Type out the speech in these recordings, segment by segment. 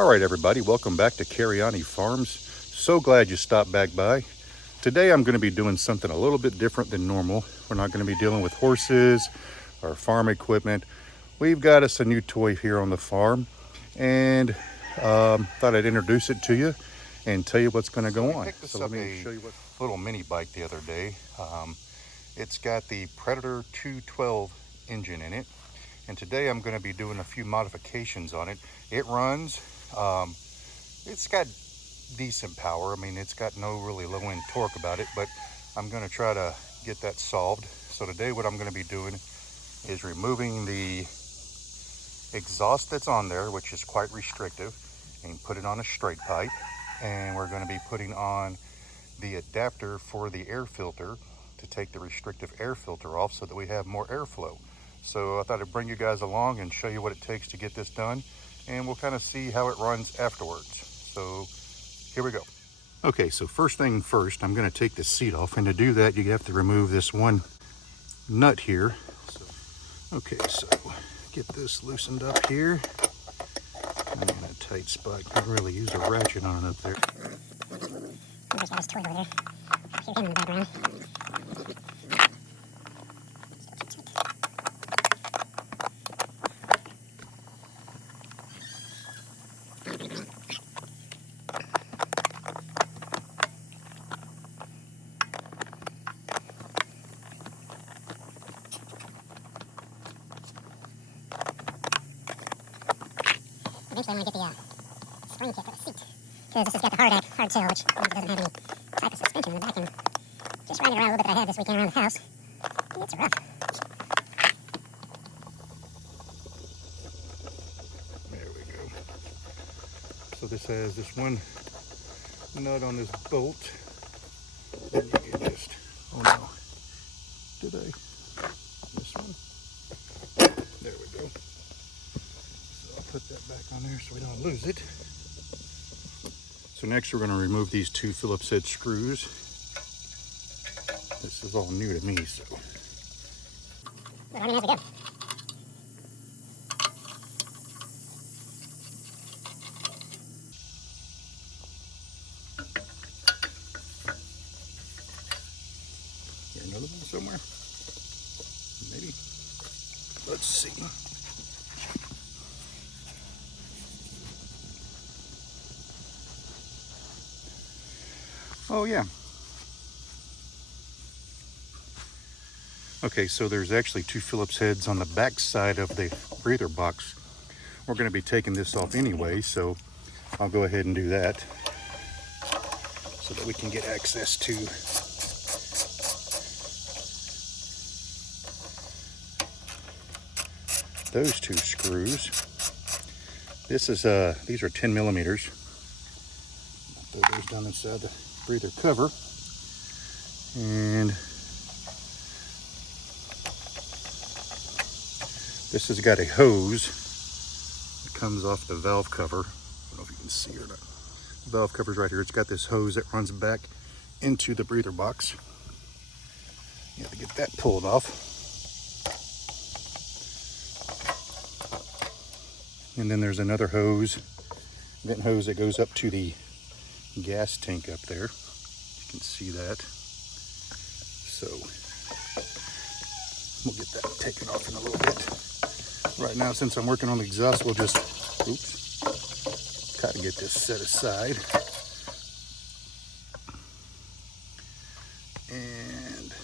All right, everybody, welcome back to Cariani Farms. So glad you stopped back by. Today I'm going to be doing something a little bit different than normal. We're not going to be dealing with horses or farm equipment. We've got us a new toy here on the farm, and thought I'd introduce it to you and tell you what's going to go on. So let me show you what little mini bike the other day. It's got the Predator 212 engine in it, and today I'm going to be doing a few modifications on it. It runs, it's got decent power. I mean, it's got no really low end torque about it, but I'm going to try to get that solved. So today what I'm going to be doing is removing the exhaust that's on there, which is quite restrictive, and put it on a straight pipe. And we're going to be putting on the adapter for the air filter to take the restrictive air filter off so that we have more airflow. So I thought I'd bring you guys along and show you what it takes to get this done, and we'll kind of see how it runs afterwards. So here we go. Okay, so first thing first, I'm going to take the seat off, and to do that you have to remove this one nut here. Okay, so get this loosened up here. I'm in a tight spot. Can't really use a ratchet on it up there. There's got his toy over there. Hear him in the background. Eventually I'm going to get the spring kit for the seat, because this has got the hard tail, which doesn't have any type of suspension in the back, and just riding around a little bit that I had this weekend around the house, it's rough. There we go. So this has this one nut on this bolt, and you can just, oh no, did I, this one? There we go. So I'll put that back on there so we don't lose it. So next we're going to remove these two Phillips head screws. This is all new to me, so. But I mean, how's it go? Is there another one somewhere? Maybe. Let's see. Oh yeah. Okay, so there's actually two Phillips heads on the back side of the breather box. We're going to be taking this off anyway, so I'll go ahead and do that so that we can get access to those two screws. This is these are 10 millimeters. Throw those down inside the breather cover, and this has got a hose that comes off the valve cover. I don't know if you can see or not. The valve cover's right here. It's got this hose that runs back into the breather box. You have to get that pulled off. And then there's another hose, vent hose, that goes up to the gas tank up there. You can see that. So we'll get that taken off in a little bit. Right now, since I'm working on the exhaust, we'll just, kind of get this set aside. And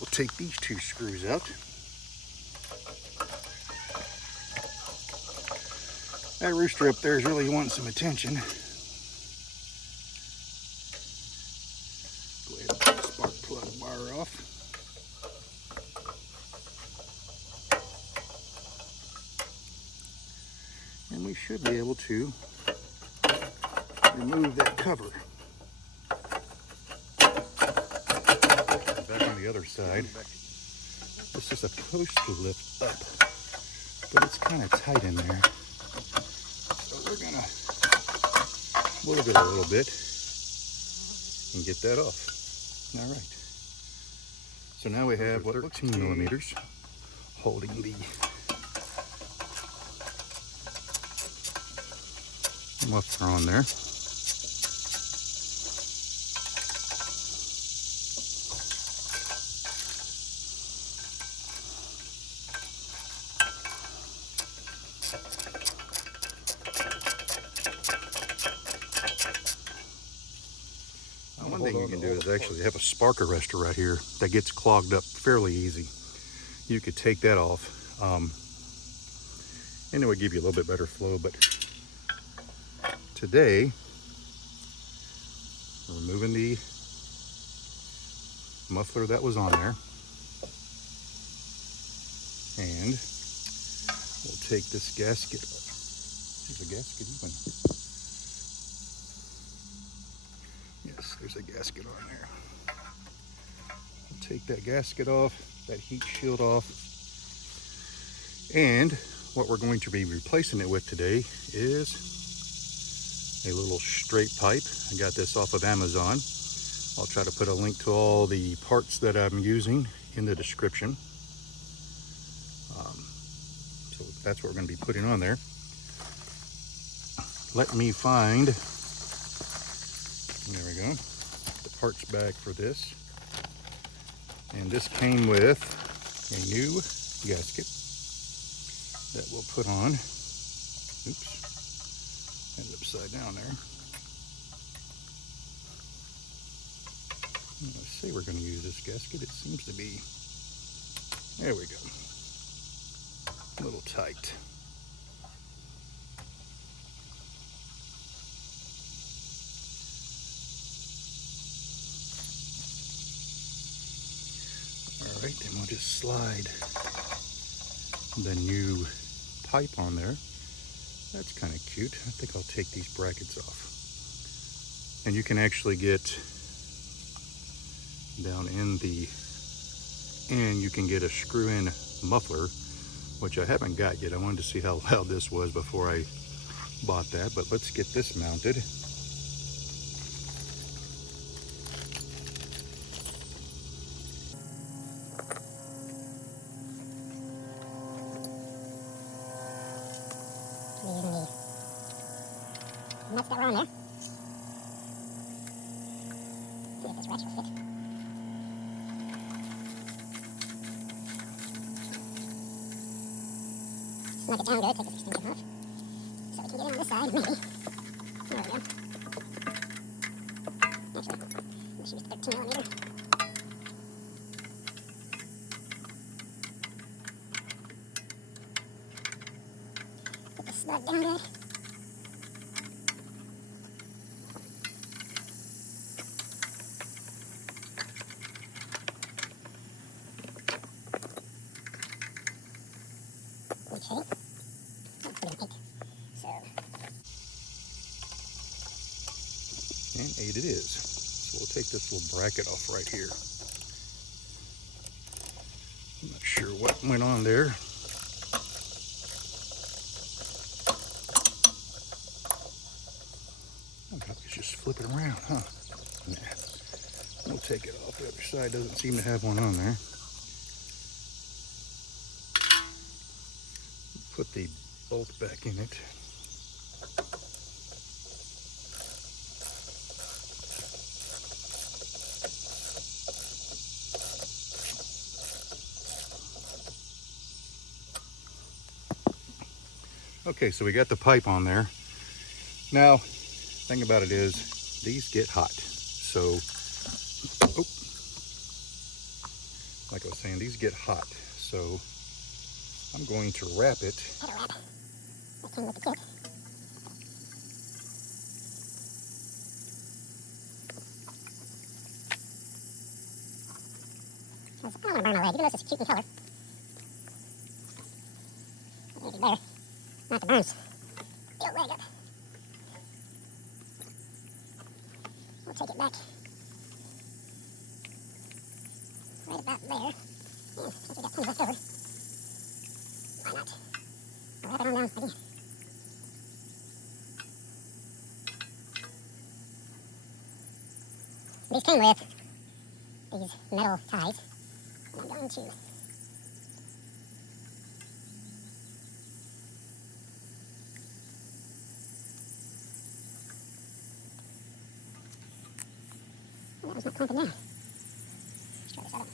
we'll take these two screws out. That rooster up there is really wanting some attention. Go ahead and take the spark plug wire off. And we should be able to remove that cover. Back on the other side. This is supposed to lift up, but it's kind of tight in there. We're gonna move it a little bit and get that off. All right. So now we have what, 13 millimeters holding the muffler on there. One thing you can do is actually have a spark arrestor right here that gets clogged up fairly easy. You could take that off, and it would give you a little bit better flow. But today, we're removing the muffler that was on there, and we'll take this gasket. There's a gasket even. Yes, there's a gasket on there. We'll take that gasket off, that heat shield off, and what we're going to be replacing it with today is a little straight pipe. I got this off of Amazon. I'll try to put a link to all the parts that I'm using in the description. So that's what we're going to be putting on there. Let me find, there we go, the parts bag for this. And this came with a new gasket that we'll put on. Oops, and upside down there. Let's say we're going to use this gasket. It seems to be, there we go, a little tight. All right, then we'll just slide the new pipe on there. That's kind of cute. I think I'll take these brackets off. And you can actually get down in the end, you can get a screw-in muffler, which I haven't got yet. I wanted to see how loud this was before I bought that, but let's get this mounted. Using the nuts that were on there. See if this ratchet will fit. Snug it down good, take this extension off. So we can get it on this side, maybe. There we go. Actually, let's use the 13mm. Get this snug down good. Okay. Let's put it in 8. So. And 8 it is. So we'll take this little bracket off right here. I'm not sure what went on there. I thought we just flip it around, huh? Nah. We'll take it off. The other side doesn't seem to have one on there. Put the bolt back in it. Okay, so we got the pipe on there. Now, thing about it is, these get hot. So, oh, like I was saying, these get hot. So, I'm going to wrap it. How to wrap. That came with the kit. I don't want to burn my leg, even though it's cute in color. Maybe better not to burn the old leg up. We'll take it back right about there. And since we got pins left over, why not? I'll wrap it on down again. These came with these metal ties, and I'm going to That was not clamping down. Let's try this out.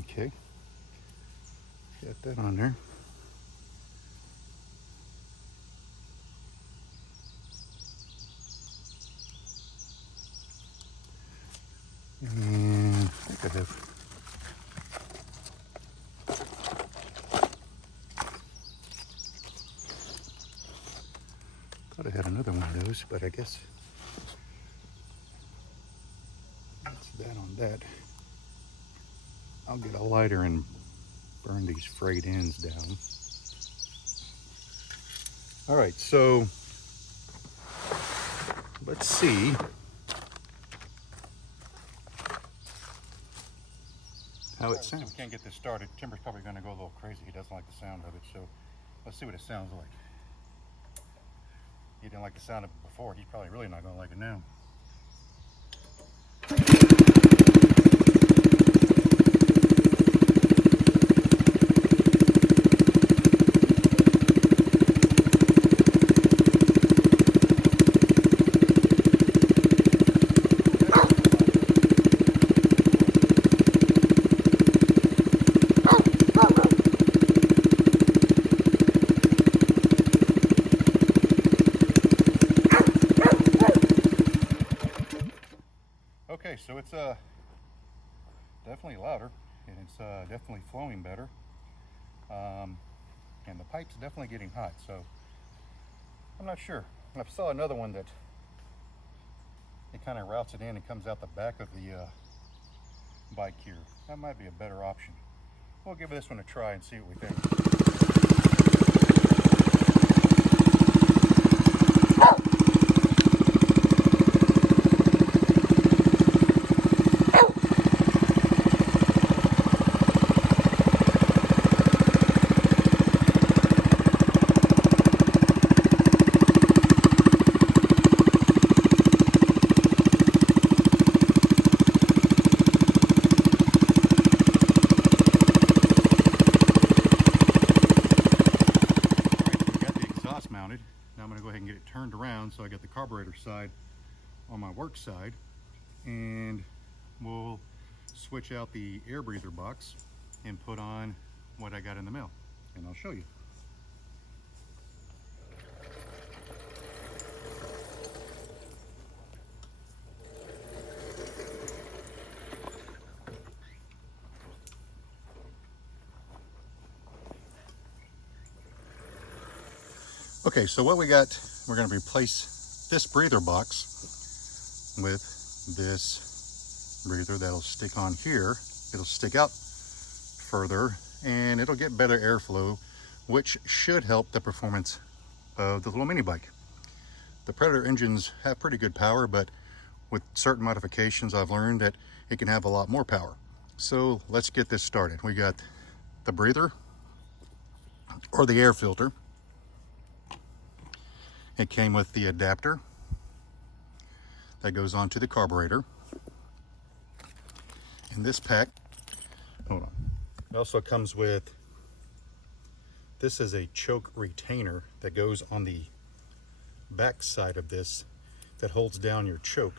Okay, got that on there. And I think I have thought I had another one of those, but I guess that's that on that. I'll get a lighter and burn these frayed ends down. All right, so let's see how it sounds. We can't get this started. Timber's probably going to go a little crazy. He doesn't like the sound of it, so let's see what it sounds like. He didn't like the sound of it before. He's probably really not going to like it now. Okay, so it's definitely louder, and it's definitely flowing better, and the pipe's definitely getting hot, so I'm not sure. I saw another one that it kind of routes it in and comes out the back of the bike here. That might be a better option. We'll give this one a try and see what we think. Mounted. Now I'm going to go ahead and get it turned around so I got the carburetor side on my work side, and we'll switch out the air breather box and put on what I got in the mail, and I'll show you. Okay, so what we got, we're going to replace this breather box with this breather that'll stick on here. It'll stick out further and it'll get better airflow, which should help the performance of the little mini bike. The Predator engines have pretty good power, but with certain modifications I've learned that it can have a lot more power. So let's get this started. We got the breather or the air filter. It came with the adapter that goes onto the carburetor. In this pack, hold on. It also comes with, this is a choke retainer that goes on the back side of this that holds down your choke.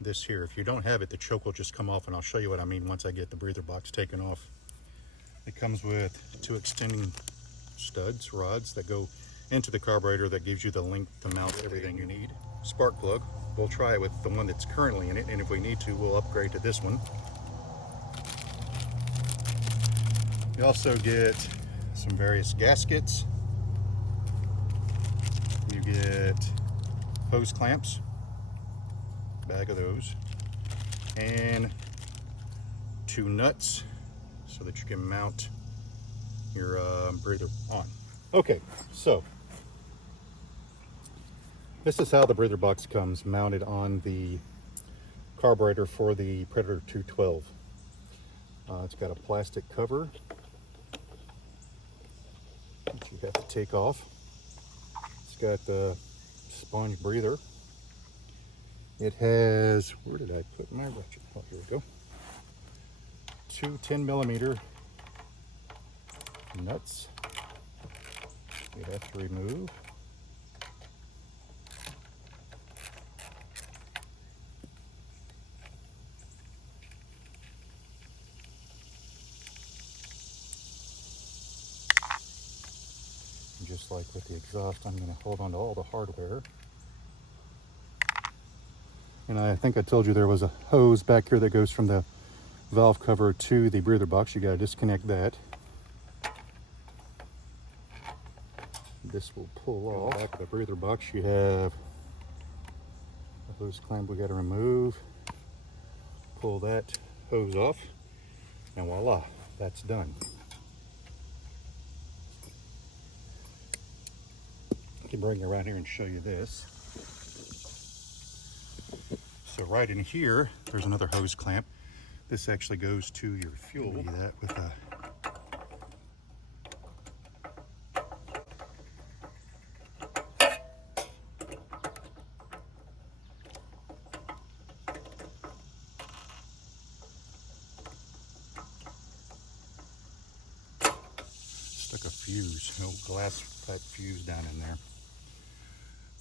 This here, if you don't have it, the choke will just come off, and I'll show you what I mean once I get the breather box taken off. It comes with 2 extending studs, rods that go into the carburetor that gives you the length to mount everything you need. Spark plug, we'll try it with the one that's currently in it, and if we need to, we'll upgrade to this one. You also get some various gaskets. You get hose clamps, bag of those, and 2 nuts so that you can mount your breather on. Okay, so this is how the breather box comes mounted on the carburetor for the Predator 212. It's got a plastic cover that you have to take off. It's got the sponge breather. It has, where did I put my ratchet? Oh, here we go. 2 10mm nuts we have to remove. And just like with the exhaust, I'm going to hold on to all the hardware. And I think I told you there was a hose back here that goes from the valve cover to the breather box. You got to disconnect that. This will pull off. Back of the breather box, you have a hose clamp we got to remove. Pull that hose off, and voila, that's done. I can bring you around here and show you this. So right in here, there's another hose clamp. This actually goes to your fuel. Do that with a stuck a fuse, an old glass type fuse down in there.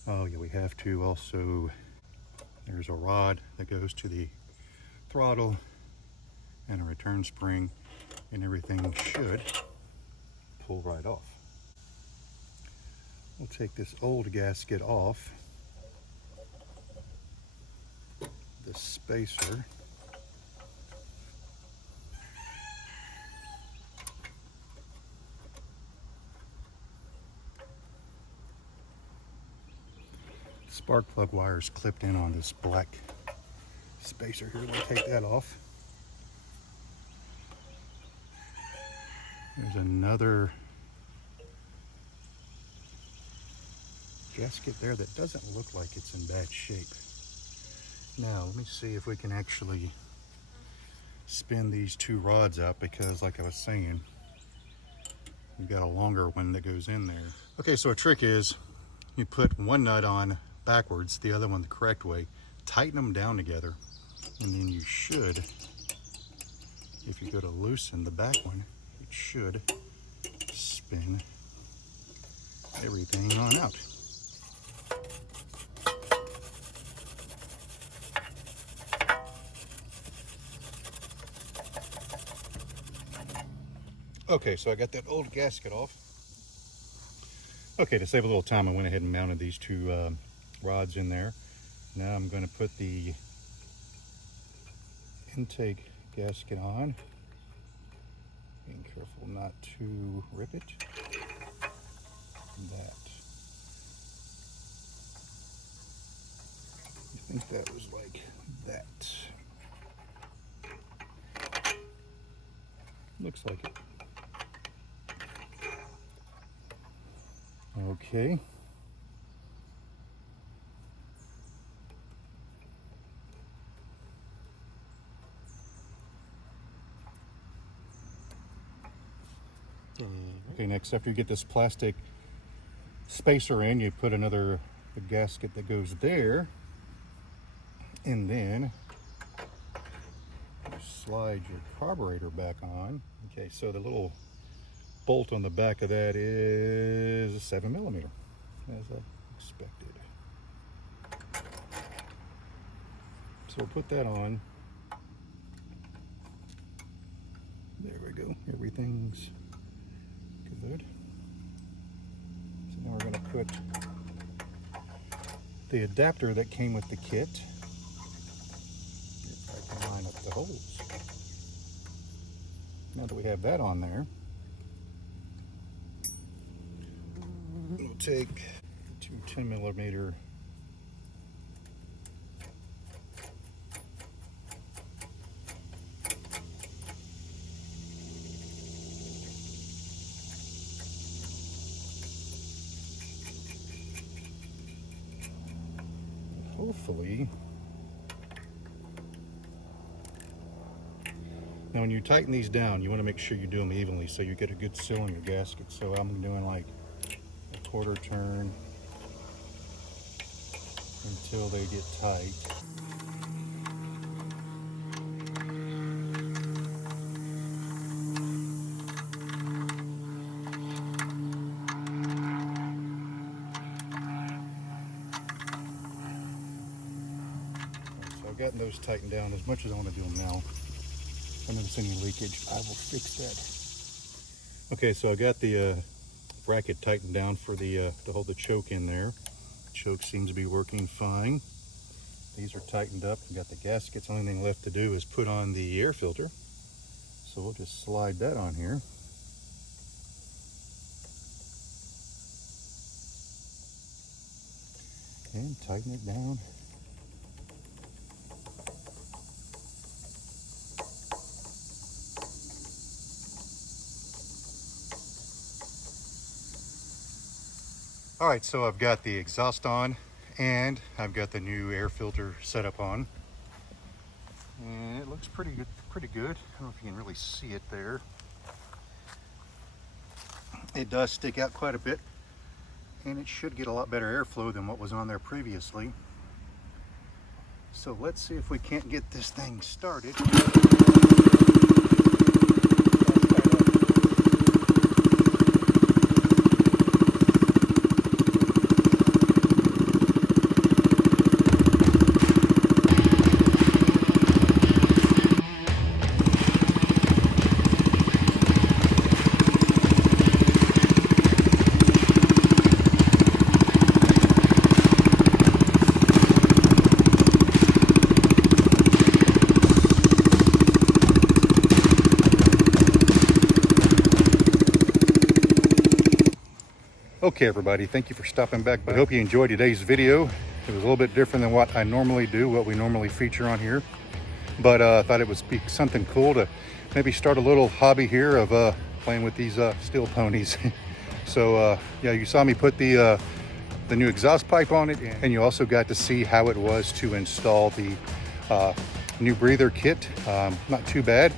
Oh yeah, we have to also, there's a rod that goes to the throttle and a return spring, and everything should pull right off. We'll take this old gasket off, this spacer. Spark plug wires clipped in on this black spacer here. We'll take that off. There's another gasket there that doesn't look like it's in bad shape. Now, let me see if we can actually spin these two rods out, because like I was saying, we've got a longer one that goes in there. Okay, so a trick is you put one nut on backwards, the other one the correct way, tighten them down together, and then you should, if you go to loosen the back one, it should spin everything on out. Okay, so I got that old gasket off. Okay, to save a little time, I went ahead and mounted these two rods in there. Now I'm going to put the intake gasket on. Being careful not to rip it. That. I think that was like that. Looks like it. Okay. Okay, next, after you get this plastic spacer in, you put another gasket that goes there, and then you slide your carburetor back on. Okay, so the little bolt on the back of that is 7mm, as I expected. So we'll put that on. There we go. Everything's good. So now we're going to put the adapter that came with the kit. If I can line up the holes. Now that we have that on there, we'll take two 10mm hopefully. Now when you tighten these down, you want to make sure you do them evenly so you get a good seal in your gasket. So I'm doing like a quarter turn until they get tight. gotten those tightened down as much as I want to do them now. If I notice any leakage, I will fix that. Okay, so I got the bracket tightened down for the to hold the choke in there. The choke seems to be working fine. These are tightened up. We got the gaskets. Only thing left to do is put on the air filter. So we'll just slide that on here. And tighten it down. All right, so I've got the exhaust on and I've got the new air filter setup on. And it looks pretty good, I don't know if you can really see it there. It does stick out quite a bit, and it should get a lot better airflow than what was on there previously. So let's see if we can't get this thing started. Okay everybody, thank you for stopping back. I hope you enjoyed today's video. It was a little bit different than what I normally do, what we normally feature on here. But I thought it would be something cool to maybe start a little hobby here of playing with these steel ponies. So yeah, you saw me put the new exhaust pipe on it, and you also got to see how it was to install the new breather kit. Not too bad.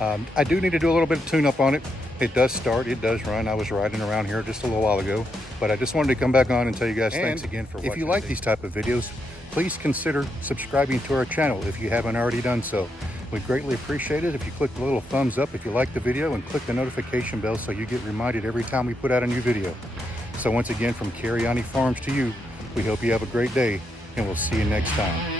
I do need to do a little bit of tune-up on it. It does start, it does run. I was riding around here just a little while ago, but I just wanted to come back on and tell you guys thanks again for watching. If you like these type of videos, please consider subscribing to our channel if you haven't already done so. We'd greatly appreciate it if you click the little thumbs up if you like the video, and click the notification bell so you get reminded every time we put out a new video. So once again, from Cariani Farms to you, we hope you have a great day, and we'll see you next time.